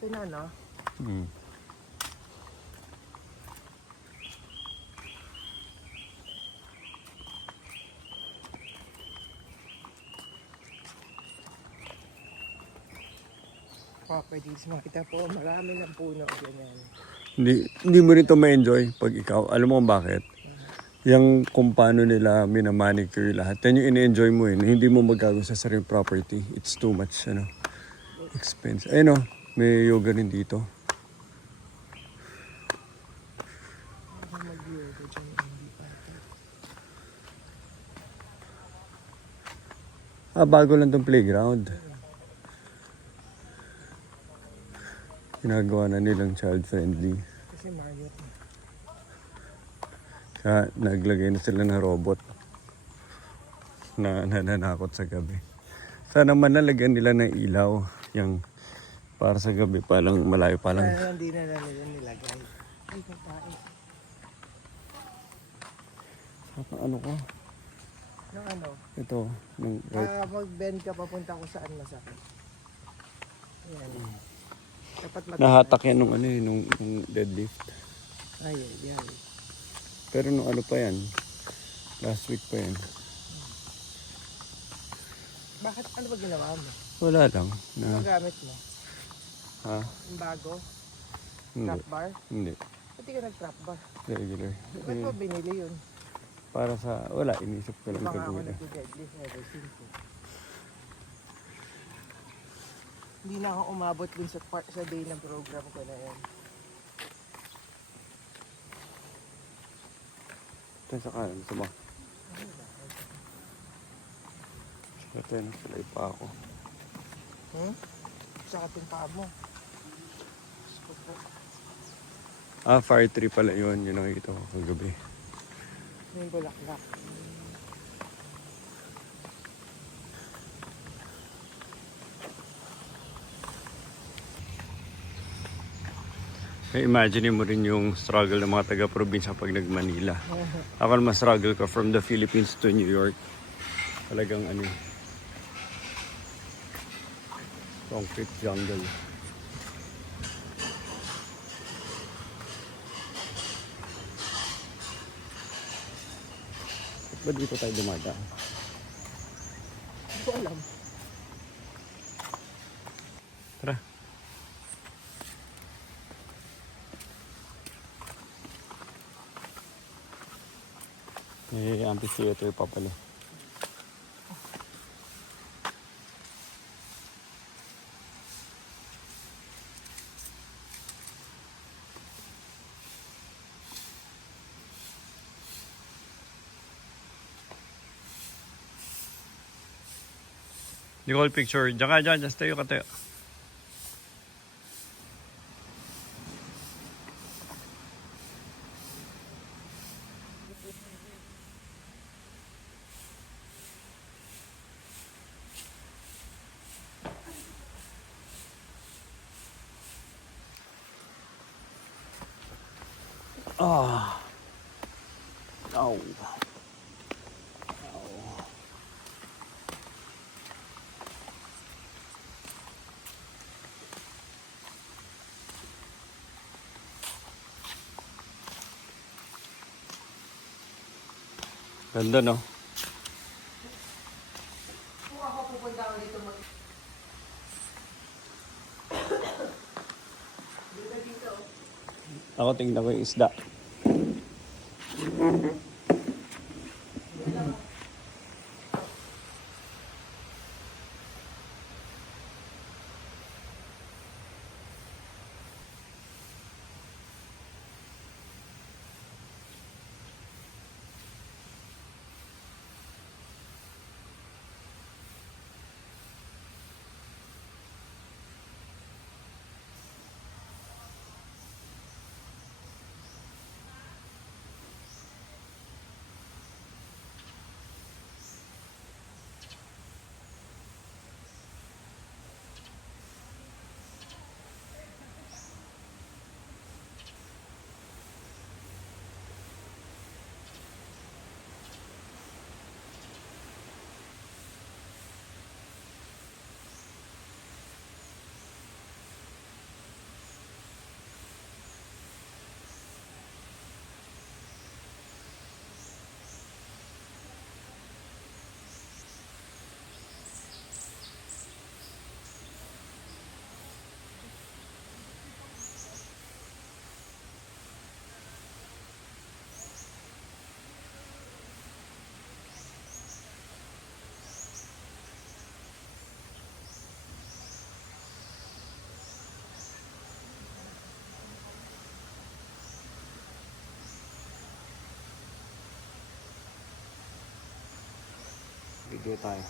Ito na, no? Hmm. Pwede makita po, marami ng puno. Ganyan. Hindi mo rin ito ma-enjoy pag ikaw. Alam mo kung bakit? Yung kung paano nila minamanicure lahat. Yan yung in-enjoy mo Hindi mo magagawa sa sariling property. It's too much, expense. Ayun may yoga rin dito. Bago lang tong playground. Ginagawa na nilang child-friendly. Kasi Marriott. Kaya naglagay na sila ng robot na nananakot sa gabi. Sana man nalagyan nila ng ilaw yung para sa gabi pa lang, malayo pa lang. Kaya hindi na nilagay. Ay, papain. Ano ko? Yung ano? Ito. Yung right. Mag-bend ka papunta kung saan masakit. Ayan. Dapat Nahatak yan nung nung deadlift. Ay, yan. Pero nung pa yan, last week pa yan. Bakit? Ano ba ginawa mo? Wala lang. Ano gamit mo? Ha? Yung bago? Hindi. Trap bar? Hindi. Ba't di ka nag-trap bar? Regular. Ba't mo binili yun? Para sa, wala, inisip ko lang Baka ako pag-uwi. nag-deadlift ever since. Hindi na ako umabot dun sa day ng program ko na yan. Ito sa kanan, sama. Ito yun, sila pa ako. Sa ating paa mo. Fire tree pala yun. Yun nakikita ko kagabi. May bulaklak. Imagine mo rin yung struggle ng mga taga-probinsya pag nag-Manila. Ako naman struggle ko from the Philippines to New York. Talagang concrete jungle. Ba't dito tayo dumadaan? Hindi ko alam. Tara. May amphitheater pa pala. Nicole, picture. Diyan ka, dyan. Just tayo ka tayo. Oh. Ganda, no? Kung ako pupunta ako dito dito. Ako tingnan ko yung isda. Sige tayo.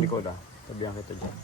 Nicola, tabihan kita dyan.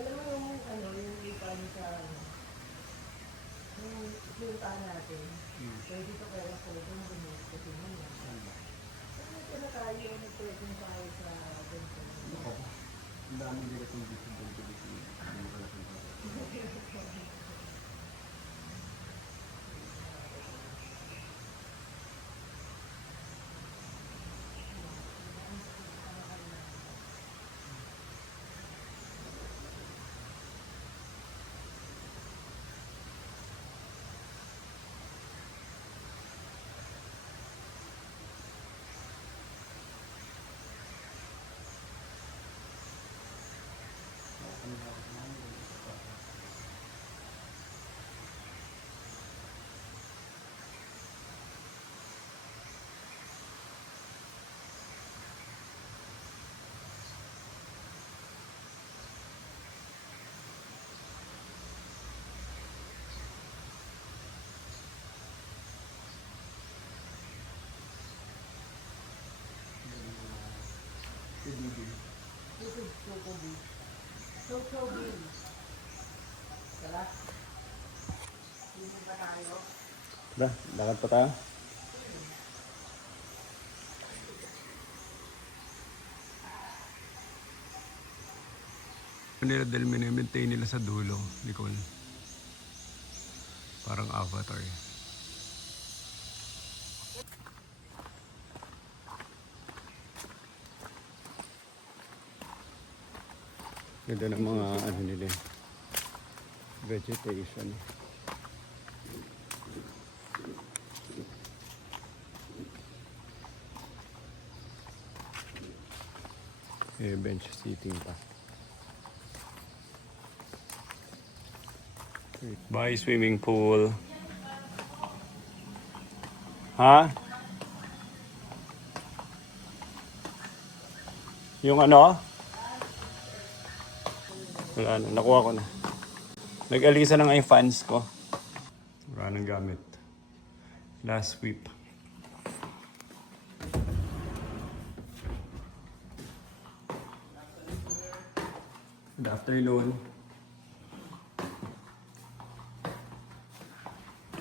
Alam mo yung ano, yung ipan sa ano, yung pinuntahan natin. Pwede ito kaya sa doon gumis kasi mo yan. Ano ito na tayo, nagpwedeng tayo sa ganito. Ang dami nila kung dito dito. So big. Tara. Hindi ba tayo? Lakad pa tayo? Nila dahil minimaintain nila sa dulo, Nicole. Parang avatar. Ganda ng mga ano nila, vegetation. Bench seating pa. By swimming pool. Ha? Yung ano? Wala na, nakuha ko na. Nag-alisa na nga yung fans ko. Wala nang gamit. Last sweep. Good afternoon.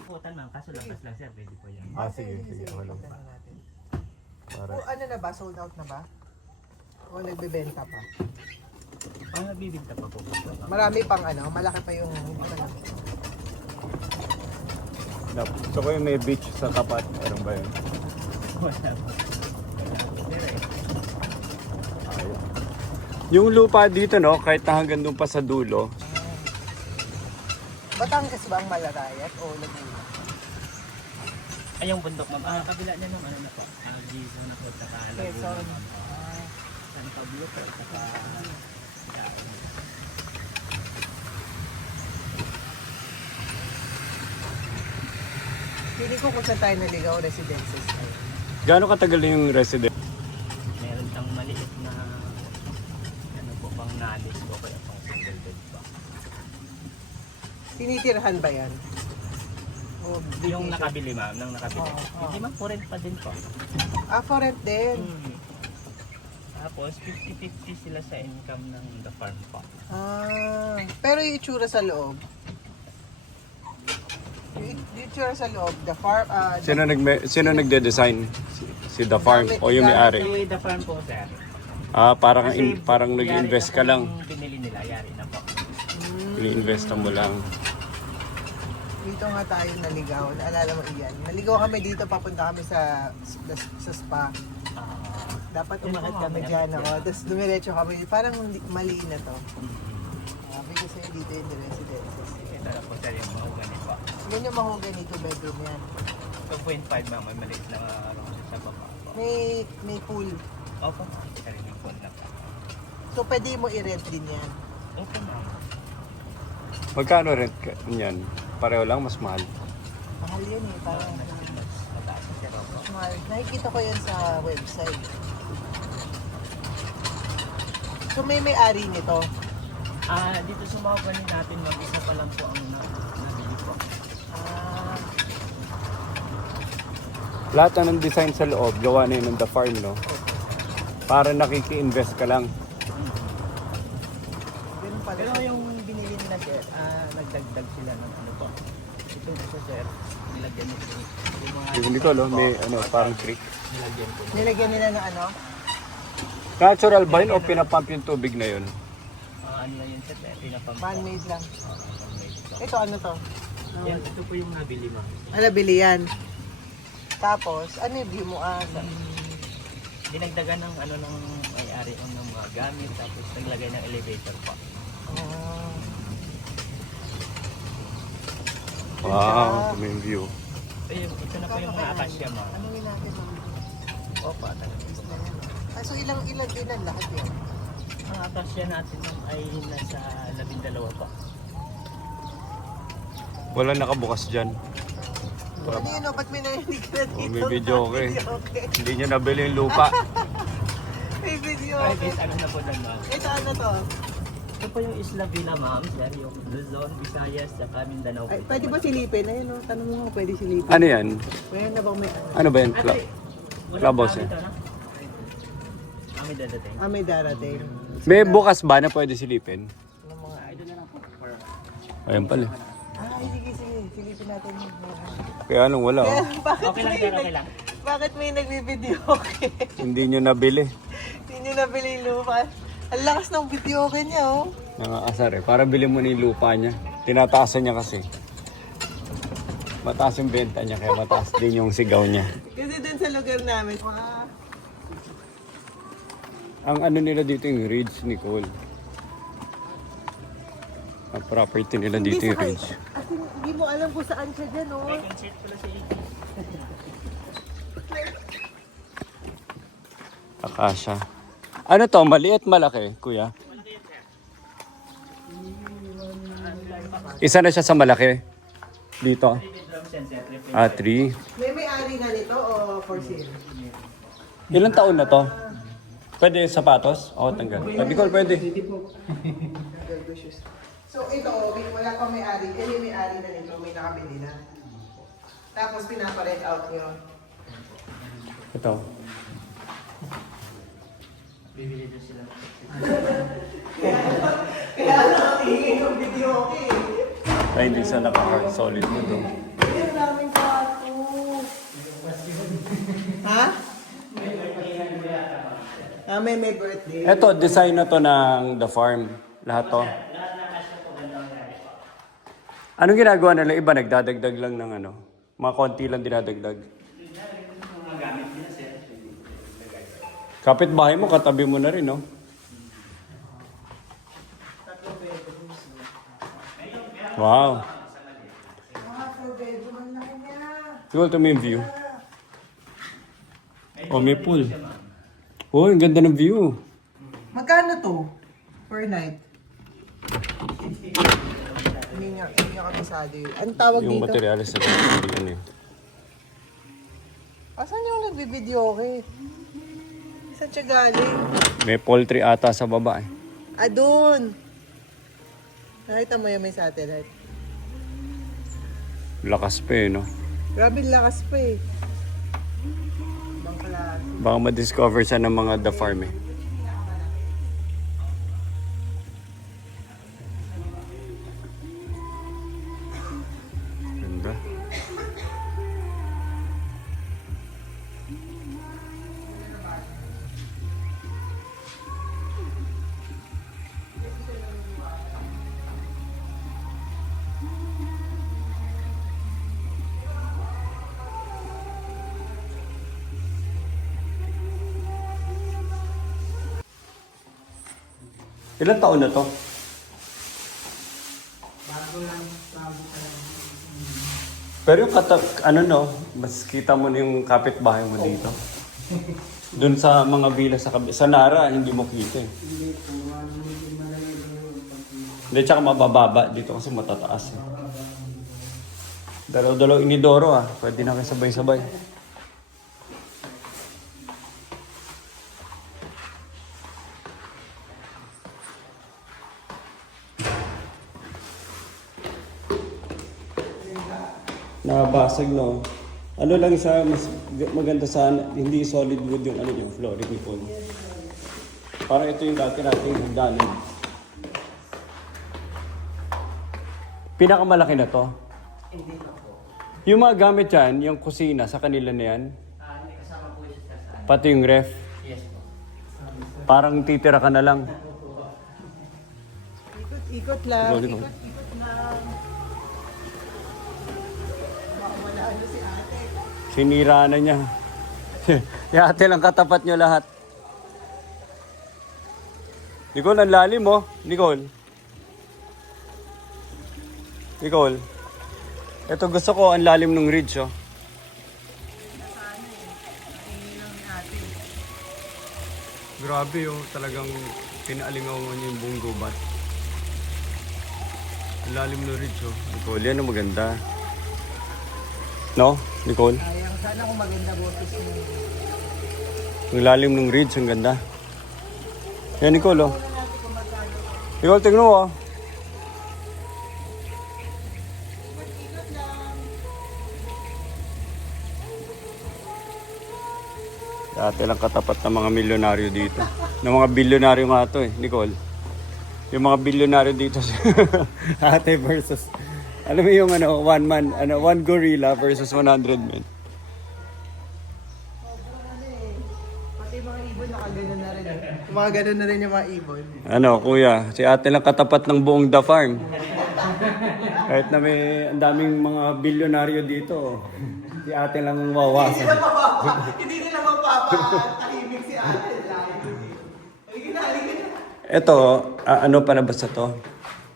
Putan ma'am, kaso labas lang sir, pwede po yan. Sige. Okay lang. Tignan natin. O ano na ba? Sold out na ba? O nagbebenta pa? Nagbibigta pa po. Marami pang ano, malaki pa yung ano. Gusto ko yung may beach sa tapat. Meron ba yun? Wala po. Yung lupa dito, no, kahit na hanggang doon pa sa dulo, Batangas ba ang Malarayat o Laguna? Ay, yung bundok ma'am. Kabila niya nung ano na po. Gizon na po. Saka Quezon. Laguna. San Pablo po. Saka Pili ko kung saan tayo naligaw, residences tayo. gaano katagal yung resident? meron tang maliit na ano po pang nalis o kaya pang single bed pa. Tinitirhan ba yan? O Yung vacation? nakabili ma'am, nang nakabili. Oo. Hindi ma'am, for rent pa din po. For rent din. Tapos 50-50 sila sa income ng the farm po. Pero yung itsura sa loob, yung itsura sa loob, the farm, Sino nagde-design? Si The Farm o yung may-ari? Si the farm po sir. Parang Kasi parang yari nag-invest na ka po lang. yung binili nila, yari na po. Ini-invest mo lang. dito nga tayo naligaw. Naalala mo iyan. Naligaw kami dito, papunta kami sa spa. Dapat umakit kami dyan ako. Tapos dumiretso kami. Parang mali na to. Sabi ko sa'yo dito yung residences. Ito na po sir yung mahugani po. Yan yung mahogany 2 bedroom yan. 2.5 ma'am, may maliit na room sa baba po. May pool. Opo, ito rin yung phone na po. So pwede mo i-rent din yan. Opo ma'am. Magkano rent niyan? Pareho lang, mas mahal. Mahal yun eh. Parang Mataas na siya po. mahal. Nakikita ko yan sa website. So may-ari nito. Dito sa mahugani natin, mag-isa pa lang po ang nabili po. Lahat na ng design sa loob, gawa na yun ng The Farm, no? Para nakiki-invest ka lang. Ganun pala. Pero yung binili nila sir, nagdagdag sila ng ano po. Ito na siya sir, nilagyan nito. Yung mga Hindi ko, no? May parang trick. nilagyan po. Nilagyan nila ng ano? Natural ba yun o pinapump yung tubig na yun? Ano lang yun sir, pinapampo. Man-made lang. Man-made po. Ito ano to? Yan, ito po yung nabili ma'am. Nabili yan. Tapos, ano yung view mo? Dinagdagan ng ano ng may-ari ng mga gamit, tapos naglagay ng elevator po. Wow, ito yung view. Ito na po yung mga akasya ma'am. Ano yung natin? Opo, talaga po. So ilang din ang lahat yan? Ang akasya natin ma'am ay nasa 12 po. Wala nakabukas dyan. Ano yun o? Ba't may narinig ka na dito? May video okay. Okay. Hindi nyo nabili yung lupa. May video Private okay. ano na po doon ma'am. Ito ano to? Ito po yung Isla Villa ma'am, sir, yung Luzon, Visayas, saka Mindanao. Ay, pwede ba silipin? Ayun o, tanong mo kung pwede silipin. Ano yan? Mayroon na bang may... Ano ba yan? Clubhouse eh. eh. Kami dadating. may darating. May bukas ba na pwede silipin? Ano mga... Ito na lang po. Ayan pala. Sige, silipin natin yung... Kaya anong wala oh. Okay lang sir, okay lang. Bakit may nagbibideo okay? Hindi nyo nabili. Hindi nyo nabili yung lupa. Ang lakas ng video okay niya oh. Nangaasar eh. Para bilhin mo na yung lupa niya. Tinataasan niya kasi. Mataas yung benta niya kaya mataas din yung sigaw niya. Kasi dun sa lugar namin, Ang ano nila dito yung Ridge, Nicole. Ang property nila dito yung Ridge. As in, hindi mo alam kung saan siya dyan oh. May concert pala si Akasha. Ano to? Maliit, malaki, kuya? Isa na siya sa malaki. Dito. 3. May-ari na nito o for sale? Ilang taon na to? Pwede sapatos? O, tanggal. Nicole, pwede. So ito, wala pang may-ari. May may-ari na nito, may nakabili na. Tapos pinapa-rent out nyo. Ito. Bibili doon sila. Kaya nakakingin yung video okay. Ay, hindi sa naka-hard solid mo to. Ang daming bato. Ha? May birthday. Ito, design na to ng The Farm. Lahat to. Anong ginagawa nila? Iba nagdadagdag lang ng ano? Mga konti lang dinadagdag. Kapit-bahay mo, katabi mo na rin, no? Wow. Siguro ito may view. Oh, may pool. Oh, ang ganda ng view. Magkano to? Per night? Hindi nga kabisado yun. Ang tawag Yung dito? materials na hindi ano yun. Asan yung nagbibideo okay? Saan siya galing? May poultry ata sa baba eh. Ah, doon! Nakita mo yung may satellite. Lakas pa eh, no? Grabe lakas pa eh. Ibang klase. Baka ma-discover siya ng mga The Farm eh. Ganda. Ilang taon na to? Pero yung ano no, mas kita mo na yung kapitbahay mo dito. Doon sa mga villa sa Nara, hindi mo kita eh. Hindi, tsaka mabababa dito kasi matataas eh. Dalaw-dalaw inidoro ah, pwede na kayo sabay-sabay. Nakabasag no. Ano lang sa mas maganda sana, hindi solid wood yung ano yung flooring ni Paul. Parang ito yung dati nating hagdanan. Pinakamalaki na to. Hindi pa po. Yung mga gamit yan, yung kusina sa kanila na yan. Hindi kasama po siya sa Pati yung ref. Yes po. Parang titira ka na lang. Ikot lang. Ikot. Ikot lang. Baka wala si ate. Sinira na niya. Yate lang katapat nyo lahat. Nicole, ang lalim mo. Nicole. Nicole. Ito gusto ko, ang lalim ng ridge, oh. Grabe, oh. Talagang pinaalingawan niyo yung buong gubat. Ang lalim ng ridge, oh. Nicole, yan ang maganda. No, Nicole? Sayang, sana kung maganda boses mo. Ang lalim ng ridge, ang ganda. Yan, Nicole, oh. Nicole, tingnan mo, oh. Dati lang katapat ng mga milyonaryo dito. Ng mga bilyonaryo nga to eh, Nicole. Yung mga bilyonaryo dito. Ate versus, alam mo yung ano, one gorilla versus 100 men. Pati mga ibon nakagano na rin. Mga gano'n na rin yung mga ibon. Ano, kuya, si ate lang katapat ng buong The Farm. Kahit na may ang daming mga bilyonaryo dito, si ate lang ang wawasan. Hindi nila mapapatahimik si ate. Halika na. Ito, ano palabas na to?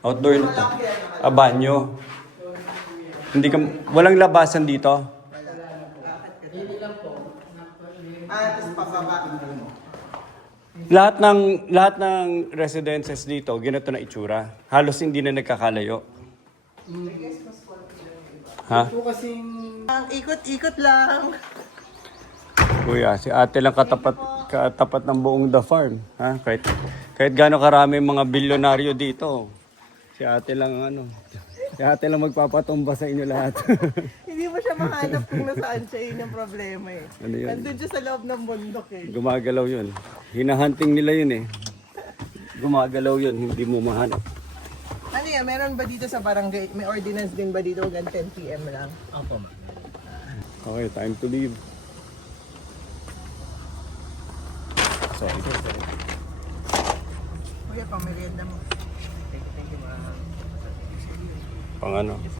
Outdoor na to. Banyo. Hindi ka, walang labasan dito. Tapos pababa. Lahat ng residences dito, ganito na itsura. Halos hindi na nagkakalayo. Ha? Ang ikot-ikot lang. Kuya, si ate lang katapat ng buong The Farm. Ha? Kahit gaano karami mga bilyonaryo dito. Si ate lang ano. Si ate lang magpapatumba sa inyo lahat. Hindi mo siya mahanap kung nasaan siya. Yun ang problema eh. Ano yun? Nandun siya sa loob ng bundok eh. Gumagalaw yun. Hinahunting nila yun eh. Gumagalaw yun, hindi mo mahanap. Ano yan? Meron ba dito sa barangay? May ordinance din ba dito hanggang 10 p.m. lang? Opo, ma'am. Okay, time to leave. sorry. Kuya, pang merienda mo. Thank you, ma'am. Pang ano?